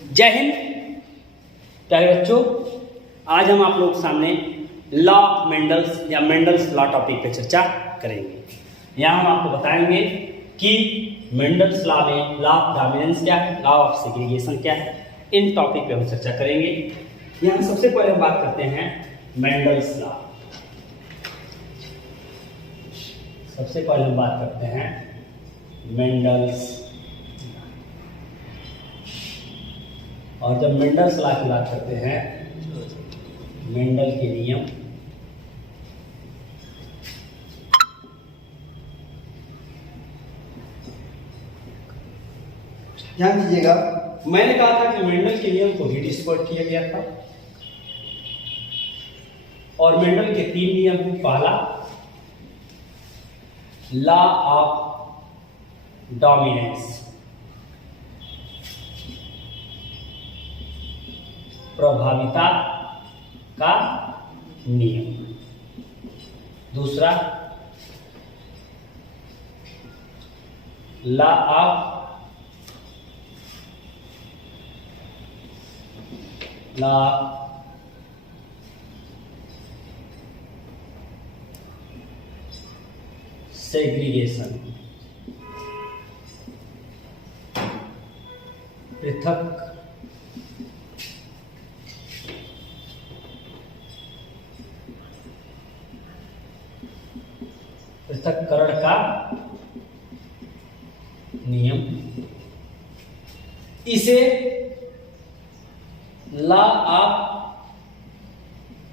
जय हिंद प्यारे बच्चों, आज हम आप लोग के सामने लॉ ऑफ मेंडल्स या मेंडल्स लॉ टॉपिक पे चर्चा करेंगे। यहाँ हम आपको बताएंगे कि मेंडल्स लॉ में लॉ ऑफ डोमिनेंस क्या है, लॉ ऑफ सेग्रीगेशन क्या है, इन टॉपिक पे हम चर्चा करेंगे। यहाँ सबसे पहले हम बात करते हैं मेंडल्स लॉ। सबसे पहले हम बात करते हैं मेंडल्स, और जब मेंडल्स लॉ की बात करते हैं, मेंडल के नियम, ध्यान दीजिएगा, मैंने कहा था कि मेंडल के नियम को ही डिस्कवर किया गया था और मेंडल के 3 नियम हैं। पहला लॉ ऑफ डोमिनेंस, प्रभाविता का नियम। दूसरा लॉ ऑफ सेग्रीगेशन, पृथक्करण का नियम। इसे law of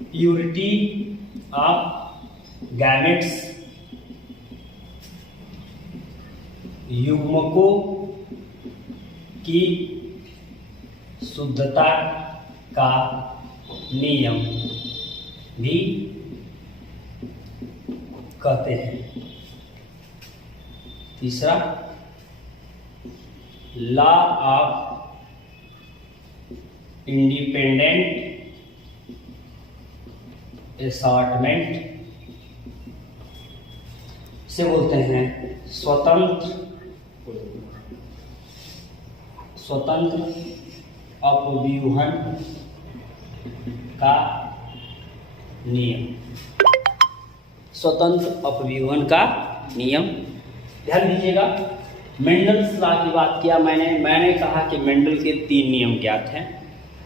purity of gametes, युग्मकों की शुद्धता का नियम भी कहते हैं। तीसरा लॉ ऑफ इंडिपेंडेंट असॉर्टमेंट से बोलते हैं स्वतंत्र अपव्यूहन का नियम। स्वतंत्र अपव्यूहन का नियम, ध्यान दीजिएगा। मेंडल्स लॉ की बात किया मैंने कहा कि मेंडल के 3 नियम ज्ञात हैं।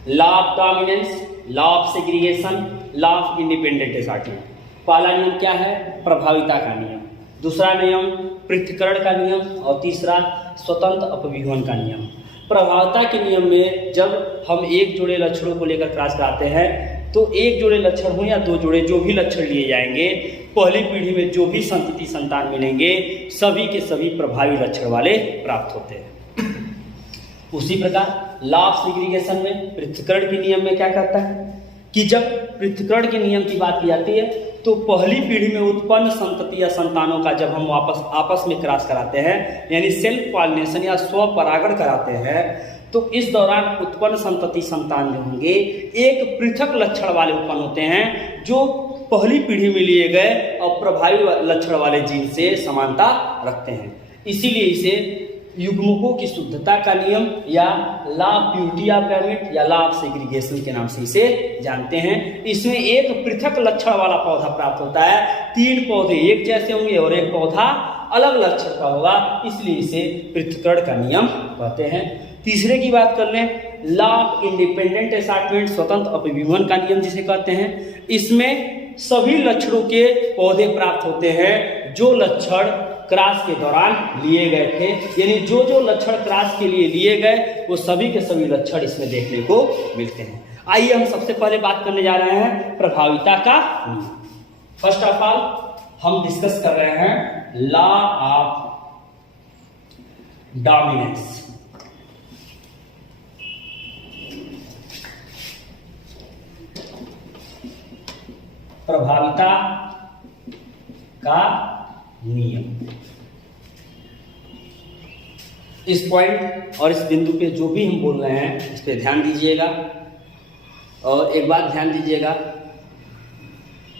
Law of dominance, law of segregation, law of independent assortment. पहला नियम क्या है? प्रभाविता का नियम। दूसरा नियम पृथक्करण का नियम, और तीसरा स्वतंत्र अपव्यूहन का नियम। प्रभाविता के नियम में जब हम एक जोड़े लक्षणों को लेकर क्रॉस कराते हैं तो एक जोड़े लक्षण हो या 2 जोड़े, जो भी लक्षण लिए जाएंगे, पहली पीढ़ी में जो भी संतति संतान मिलेंगे सभी के सभी प्रभावी लक्षण वाले प्राप्त होते हैं। उसी प्रकार लॉ ऑफ सेग्रीगेशन में पृथक्करण के नियम में क्या कहता है कि जब पृथक्करण के नियम की बात की जाती है तो पहली पीढ़ी में उत्पन्न संतति या संतानों का जब हम आपस में क्रॉस कराते हैं, यानी सेल्फ पॉलिनेशन या स्वपरागण कराते हैं, तो इस दौरान उत्पन्न संतति संतान जो होंगे एक पृथक लक्षण वाले उत्पन्न होते हैं, जो पहली पीढ़ी में लिए गए और प्रभावी लक्षण वाले जीन से समानता रखते हैं। इसीलिए इसे युग्मकों की शुद्धता का नियम या law of purity of gamete या लॉ ऑफ सेग्रीगेशन के नाम से इसे जानते हैं। इसमें एक पृथक लक्षण वाला पौधा प्राप्त होता है। 3 पौधे एक जैसे होंगे और एक पौधा अलग लक्षण का होगा, इसलिए इसे पृथक्करण का नियम कहते हैं। तीसरे की बात कर लें, लॉ ऑफ इंडिपेंडेंट असॉर्टमेंट, स्वतंत्र अपव्यूहन का नियम जिसे कहते हैं। इसमें सभी लक्षणों के पौधे प्राप्त होते हैं जो लक्षण क्रॉस के दौरान लिए गए थे, यानी जो जो लक्षण क्रॉस के लिए लिए गए वो सभी के सभी लक्षण इसमें देखने को मिलते हैं। आइए हम सबसे पहले बात करने जा रहे हैं प्रभाविता का नियम। फर्स्ट ऑफ ऑल हम डिस्कस कर रहे हैं लॉ ऑफ डोमिनेंस। प्रभाविता का नियम। इस पॉइंट और इस बिंदु पे जो भी हम बोल रहे हैं इस पे ध्यान दीजिएगा, और एक बात ध्यान दीजिएगा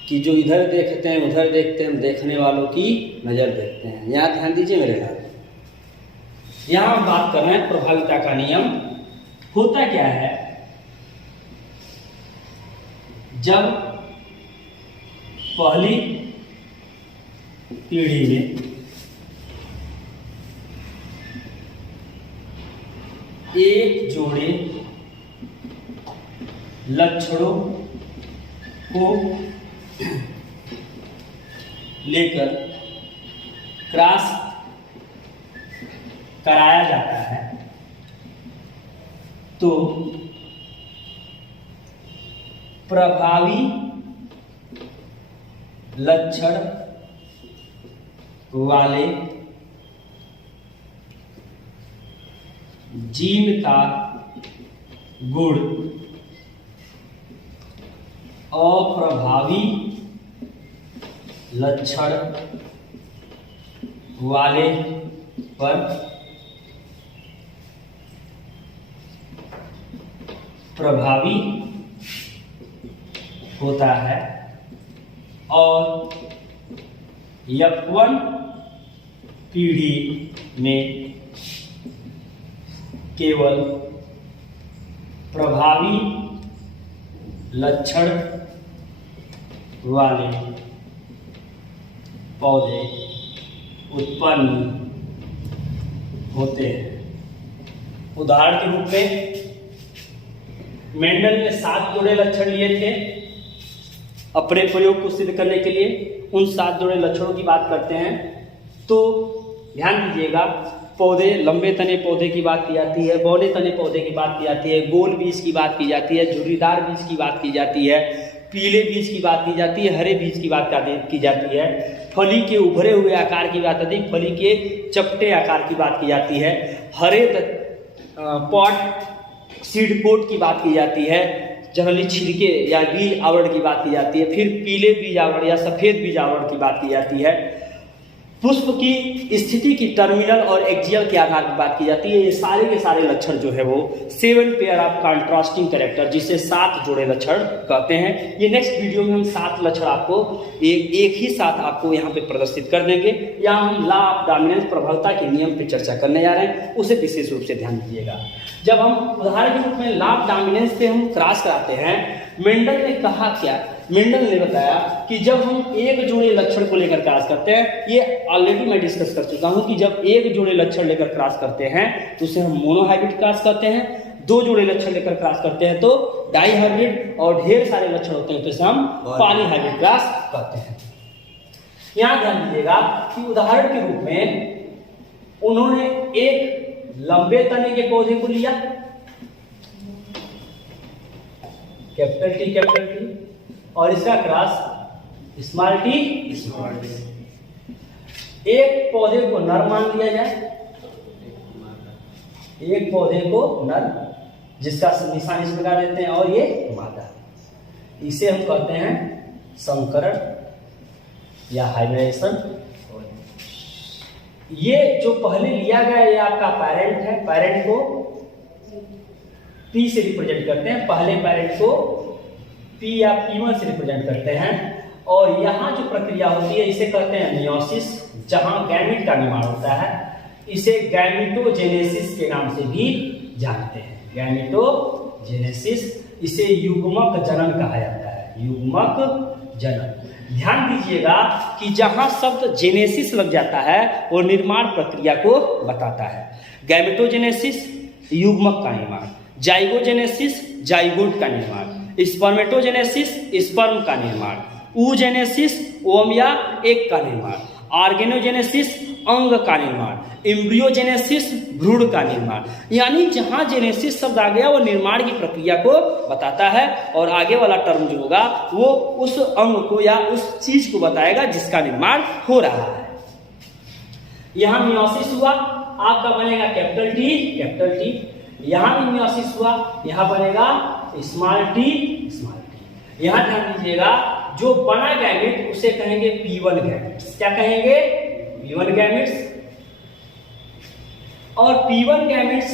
कि जो इधर देखते हैं उधर देखते हैं, देखने वालों की नजर देखते हैं। यहाँ ध्यान दीजिए मेरे साथ। यहाँ हम बात कर रहे हैं प्रभाविता का नियम। होता क्या है, जब पहली पीढ़ी में एक जोड़े लक्षणों को लेकर क्रॉस कराया जाता है तो प्रभावी लक्षण वाले जीन का गुण अप्रभावी लक्षण वाले पर प्रभावी होता है और F1 पीढ़ी में केवल प्रभावी लक्षण वाले पौधे उत्पन्न होते हैं। उदाहरण के रूप में मेंडल ने 7 जोड़े लक्षण लिए थे अपने प्रयोग को सिद्ध करने के लिए। उन 7 जोड़े लक्षणों की बात करते हैं तो ध्यान दीजिएगा, पौधे, लंबे तने पौधे की बात की जाती है, बौने तने पौधे की बात की जाती है, गोल बीज की बात की जाती है, झुर्रीदार बीज की बात की जाती है, पीले बीज की बात की जाती है, हरे बीज की बात की जाती है, फली के उभरे हुए आकार की बात आती है, फली के चपटे आकार की बात की जाती है, हरे पॉट सीड कोट की बात की जाती है, जंगली छिलके या बीज आवरण की बात की जाती है, फिर पीले बीज आवरण या सफेद बीज आवरण की बात की जाती है, पुष्प की स्थिति की टर्मिनल और एक्सियल के आधार पर बात की जाती है। ये सारे के सारे लक्षण जो है वो 7 पेयर ऑफ कंट्रास्टिंग कैरेक्टर, जिसे 7 जोड़े लक्षण कहते हैं। ये नेक्स्ट वीडियो में हम 7 लक्षण आपको एक ही साथ आपको यहाँ पे प्रदर्शित कर देंगे। यहाँ हम लॉ ऑफ डोमिनेंस, प्रभावता के नियम पे चर्चा करने जा रहे हैं, उसे विशेष रूप से ध्यान दीजिएगा। जब हम उदाहरण के रूप में लॉ ऑफ डोमिनेंस पे हम क्रॉस कराते हैं, मेंडल ने कहा क्या, मेंडल ने बताया कि जब हम एक जोड़े लक्षण को लेकर क्रॉस करते हैं, ये ऑलरेडी मैं डिस्कस कर चुका हूं कि जब एक जोड़े लक्षण लेकर क्रॉस करते हैं तो उसे हम मोनोहाइब्रिड क्रॉस कहते हैं, 2 जोड़े लक्षण लेकर क्रॉस करते हैं तो डाइहाइब्रिड, और ढेर सारे लक्षण होते हैं तो इसे हम पॉलीहाइब्रिड क्रॉस कहते हैं। यहां ध्यान दीजिएगा कि उदाहरण के रूप में उन्होंने एक लंबे तने के पौधे को लिया, कैपिटल टी, और इसका क्रॉस स्मॉल टी। एक पौधे को नर मान लिया जाए, एक पौधे को नर, जिसका निशान इस प्रकार देते हैं, और ये मादा, इसे हम कहते हैं संकरण या हाइब्रिडेशन। ये जो पहले लिया गया ये आपका पेरेंट है, पेरेंट को P से रिप्रेजेंट करते हैं, पहले पेरेंट को P या P1 से रिप्रेजेंट करते हैं, और यहाँ जो प्रक्रिया होती है इसे कहते हैं मियोसिस, जहां गैमेट का निर्माण होता है। इसे गैमेटोजेनेसिस के नाम से भी जानते हैं, गैमेटोजेनेसिस। इसे युग्मक जनन कहा जाता है, युग्मक जनन। ध्यान दीजिएगा कि जहां शब्द जेनेसिस लग जाता है वो निर्माण प्रक्रिया को बताता है। गैमेटोजेनेसिस युग्मक का निर्माण, जाइगोजेनेसिस जाइगोट का निर्माण, स्पर्मेटोजेनेसिस स्पर्म का निर्माण, oogenesis ओम या एग का निर्माण, ऑर्गेनोजेनेसिस अंग का निर्माण, एम्ब्रियोजेनेसिस भ्रूण का निर्माण। यानी जहां जेनेसिस शब्द आ गया वो निर्माण की प्रक्रिया को बताता है, और आगे वाला टर्म जो होगा वो उस अंग को या उस चीज को बताएगा जिसका निर्माण हो रहा है। यहां मियोसिस हुआ, आपका बनेगा कैपिटल टी। यहां भी मियोसिस हुआ, यहां बनेगा स्मॉल टी। यहां ध्यान दीजिएगा, जो बना गैमेट उसे कहेंगे P1 गैमेट्स। क्या कहेंगे? P1 gametes. और P1 गैमेट्स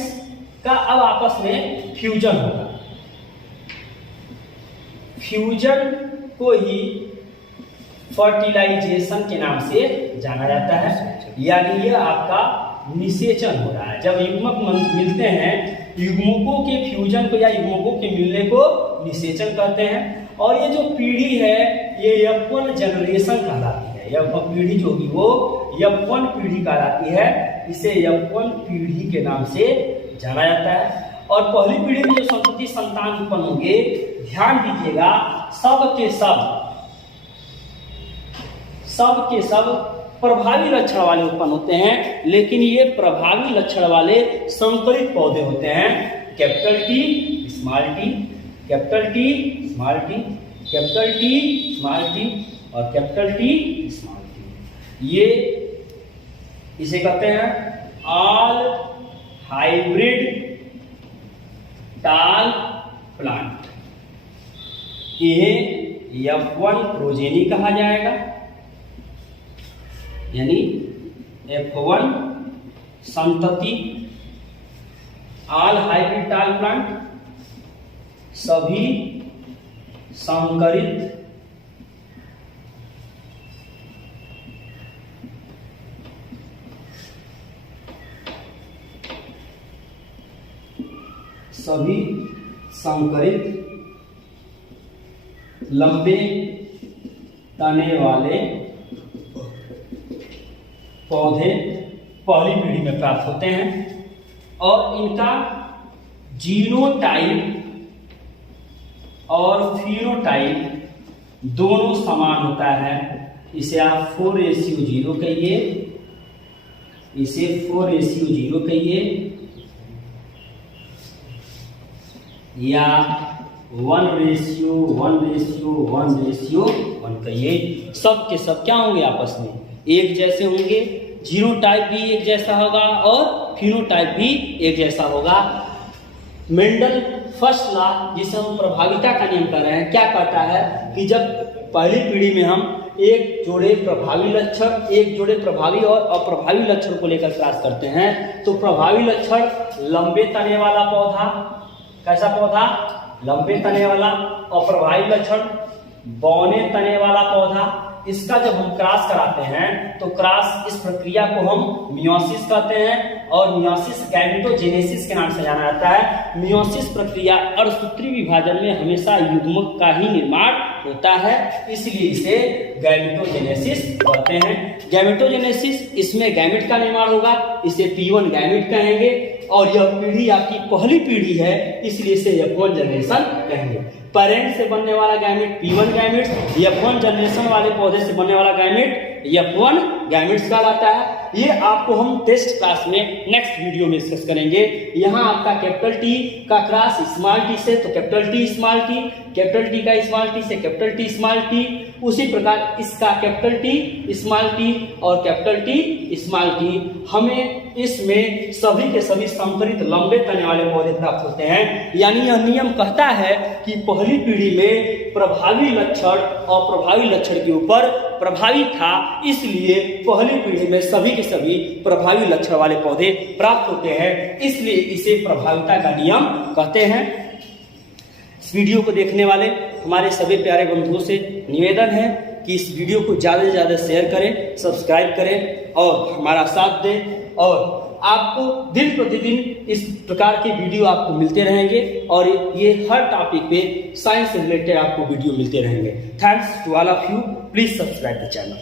का अब आपस में फ्यूजन होगा। फ्यूजन को ही फर्टिलाइजेशन के नाम से जाना जाता है। यानी यह आपका निषेचन हो रहा है। जब युग्मक मिलते हैं, युग्मकों के फ्यूजन को या युग्मकों के मिलने को निषेचन कहते हैं। और ये जो पीढ़ी है ये F1 जनरेशन कहलाती है। यह पीढ़ी जो होगी वो F1 पीढ़ी कहलाती है। इसे F1 पीढ़ी के नाम से जाना जाता है। और पहली पीढ़ी में जो संतति संतान उत्पन्न होंगे, ध्यान दीजिएगा, सब के सब प्रभावी लक्षण वाले उत्पन्न होते हैं। लेकिन ये प्रभावी लक्षण वाले संकरित पौधे होते हैं। Capital T small T, capital T small T, capital T small T और कैपिटल टी स्मॉल टी। ये इसे कहते हैं ऑल हाइब्रिड टाल प्लांट। इन्हें F1 प्रोजेनी कहा जाएगा, यानी F1 संतति। ऑल हाइब्रिड टाल प्लांट सभी संकरित लंबे तने वाले पौधे पहली पीढ़ी में प्राप्त होते हैं। और इनका जीनोटाइप और फिनोटाइप दोनों समान होता है। इसे आप 4:0 कहिए, इसे 4:0 कहिए या 1:1:1:1 कहिए। सब के सब क्या होंगे, आपस में एक जैसे होंगे। जीनोटाइप भी एक जैसा होगा और फिनोटाइप भी एक जैसा होगा। मेंडल फर्स्ट लॉ, जिसे हम प्रभाविता का नियम कर रहे हैं, क्या कहता है कि जब पहली पीढ़ी में हम एक जोड़े प्रभावी लक्षण, एक जोड़े प्रभावी और अप्रभावी लक्षण को लेकर क्रॉस करते हैं, तो प्रभावी लक्षण लंबे तने वाला पौधा, कैसा पौधा, लंबे तने वाला। अप्रभावी लक्षण बौने तने वाला पौधा। इसका जब हम क्रॉस कराते हैं तो क्रॉस, इस प्रक्रिया को हम मियोसिस कहते हैं और मियोसिस गैमेटोजेनेसिस के नाम से जाना जाता है। मियोसिस प्रक्रिया अणुसूत्री विभाजन में हमेशा युग्मक का ही निर्माण होता है, इसलिए इसे गैमेटोजेनेसिस कहते हैं। गैमेटोजेनेसिस, इसमें गैमेट का निर्माण होगा, इसे P1 गैमेट कहेंगे। और यह पीढ़ी आपकी पहली पीढ़ी है, इसलिए इसे F1 जनरेशन कहेंगे। पेरेंट से बनने वाला gamete P1 gamete, F1 generation वाले पौधे से बनने वाला गैमेट F1 गैमेट्स कहलाता है। ये आपको हम टेस्ट क्लास में नेक्स्ट वीडियो में डिस्कस करेंगे। यहाँ आपका कैपिटल टी का क्रॉस स्मॉल टी से, तो capital T small T, capital T का स्मॉल टी से कैपिटल टी स्मॉल टी। उसी प्रकार इसका कैपिटल टी स्मॉल टी और कैपिटल टी स्मॉल टी। हमें इसमें सभी के सभी संकरित लंबे तने वाले पौधे प्राप्त होते हैं। यानी यह नियम कहता है कि पहली पीढ़ी में प्रभावी लक्षण और प्रभावी लक्षण के ऊपर प्रभावी था, इसलिए पहली पीढ़ी में सभी के सभी प्रभावी लक्षण वाले पौधे प्राप्त होते हैं, इसलिए इसे प्रभाविता का नियम कहते हैं। इस वीडियो को देखने वाले हमारे सभी प्यारे बंधुओं से निवेदन है कि इस वीडियो को ज़्यादा से ज़्यादा शेयर करें, सब्सक्राइब करें और हमारा साथ दें। और आपको दिन प्रतिदिन इस प्रकार के वीडियो आपको मिलते रहेंगे और ये हर टॉपिक पे साइंस से रिलेटेड आपको वीडियो मिलते रहेंगे। Thanks to all of you, please subscribe the channel.